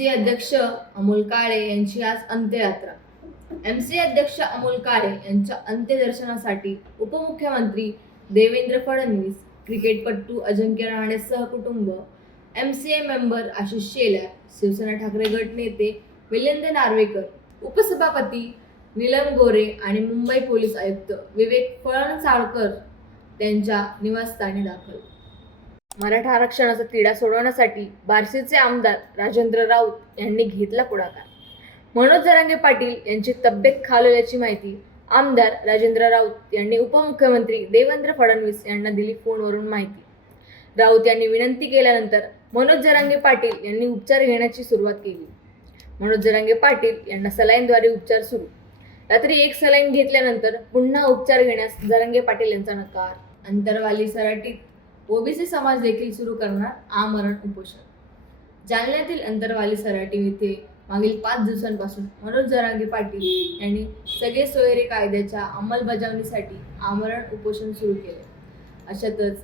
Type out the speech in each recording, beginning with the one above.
MCA अध्यक्ष अमोल काळे यांची आज अंत्ययात्रा। एमसीए अध्यक्ष अमोल काळे यांच्या अंत्यदर्शनासाठी उपमुख्यमंत्री देवेंद्र फडणवीस, क्रिकेटपटू अजिंक्य रहाणे सहकुटुंब, एमसीए मेंबर आशिष शेलार, शिवसेना ठाकरे गट नेते मिलिंद नार्वेकर, उपसभापती नीलम गोरे आणि मुंबई पोलीस आयुक्त विवेक फळणसाळकर त्यांच्या निवासस्थानी दाखल। मराठा आरक्षणाचा तिढा सोडवण्यासाठी बार्शीचे आमदार राजेंद्र राऊत यांनी घेतला पुढाकार। मनोज जरांगे पाटील यांची तब्येत खालावल्याची माहिती आमदार राजेंद्र राऊत यांनी उपमुख्यमंत्री देवेंद्र फडणवीस यांना दिली फोनवरून माहिती। राऊत यांनी विनंती केल्यानंतर मनोज जरांगे पाटील यांनी उपचार घेण्याची सुरुवात केली। मनोज जरांगे पाटील यांना सलाईनद्वारे उपचार सुरू। रात्री एक सलाईन घेतल्यानंतर पुन्हा उपचार घेण्यास जरांगे पाटील यांचा नकार। अंतरवाली सराटीत ओबीसी समाज देखील सुरू करणार आमरण उपोषण। जालन्यातील अंतरवाली सराटी येथे मागील 5 दिवसांपासून मनोज जरांगे पाटील यांनी सगळे सोयरे कायद्याच्या अंमलबजावणीसाठी आमरण उपोषण सुरू केले। अशातच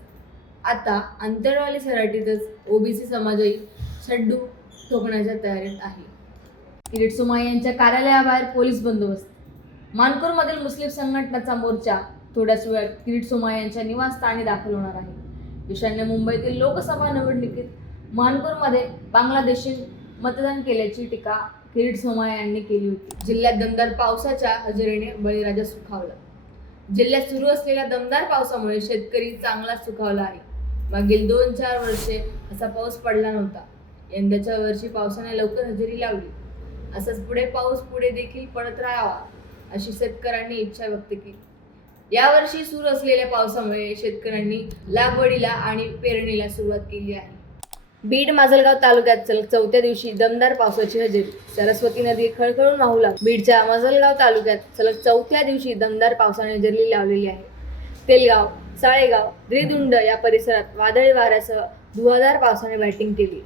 आता अंतरवाली सराटीतच ओबीसी समाजही सड्डू ठोकण्याच्या तयारीत आहे। किरीट सोमय्या यांच्या कार्यालयाबाहेर पोलीस बंदोबस्त। मानकोरमधील मुस्लिम संघटनांचा मोर्चा थोड्याच वेळात किरीट सोमय्या यांच्या निवासस्थानी दाखल होणार आहे। ईशान्य मुंबईतील लोकसभा निवडणुकीत मानकोरमध्ये बांगलादेशी मतदान केल्याची टीका किरीट सोमय्या यांनी केली होती। जिल्ह्यात दमदार पावसाच्या हजेरीने बळीराजा सुखावला। जिल्ह्यात सुरू असलेल्या दमदार पावसामुळे शेतकरी चांगलाच सुखावला आहे। मागील 2-4 वर्षे असा पाऊस पडला नव्हता। यंदाच्या वर्षी पावसाने लवकर हजेरी लावली। असंच पाऊस पुढे देखील पडत राहावा अशी शेतकऱ्यांनी इच्छा व्यक्त केली। यावर्षी सुरू असलेल्या पावसामुळे शेतकऱ्यांनी लागवडीला आणि पेरणीला सुरुवात केली आहे। बीड माजलगाव तालुक्यात सलग 4थ्या दिवशी दमदार पावसाची हजेरी। सरस्वती नदी खळखळून वाहू लागली। बीडच्या माजलगाव तालुक्यात सलग 4थ्या दिवशी दमदार पावसाने हजेरी लावलेली आहे। तेलगाव, साळेगाव, द्रिदुंड या परिसरात वादळी वाऱ्यासह धुवाधार पावसाने बॅटिंग केली।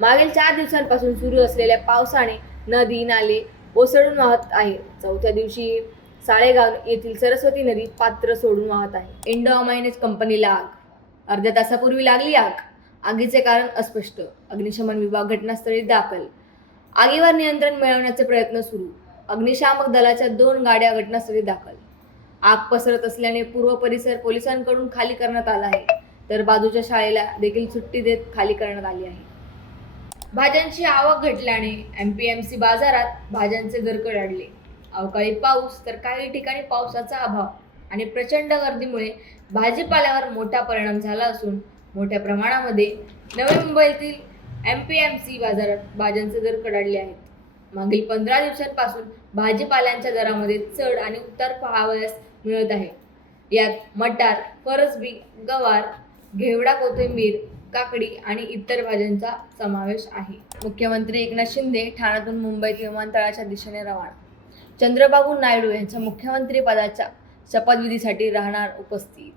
मागील 4 दिवसांपासून सुरू असलेल्या पावसाने नदी नाले ओसळून वाहत आहे। 4थ्या दिवशी साळेगाव येथील सरस्वती नदी पात्र सोडून वाहत आहे। इंडो अमायनेज कंपनीला आग। अर्ध्या तासापूर्वी लागली आग। आगीचे कारण अस्पष्ट। अग्निशमन विभाग घटनास्थळी दाखल। आगीवर नियंत्रण मिळवण्याचे प्रयत्न सुरू। अग्निशामक दलाच्या 2 गाड्या घटनास्थळी दाखल। आग पसरत असल्याने पूर्व परिसर पोलिसांकडून खाली करण्यात आला आहे, तर बाजूच्या शाळेला देखील सुट्टी देत खाली करण्यात आली आहे। भाज्यांची आवक घटल्याने एमपीएमसी बाजारात भाज्यांचे दर कडाडले। अवकाळी पाऊस तर काही ठिकाणी पावसाचा अभाव आणि प्रचंड गर्दीमुळे भाजीपाल्यावर मोठा परिणाम झाला असून मोठ्या प्रमाणामध्ये नवी मुंबईतील एमपीएमसी बाजारात भाज्यांचे दर कडाडले आहेत। मागील 15 दिवसांपासून भाजीपाल्यांच्या दरामध्ये चढ आणि उतार पाहावयास मिळत आहे। यात मटार, फरसबी, गवार, घेवडा, कोथिंबीर, काकडी आणि इतर भाज्यांचा समावेश आहे। मुख्यमंत्री एकनाथ शिंदे ठाण्यातून मुंबईत विमानतळाच्या दिशेने रवाना। चंद्रबाबू नायडू यांच्या मुख्यमंत्री पदाच्या शपथविधीसाठी राहणार उपस्थित।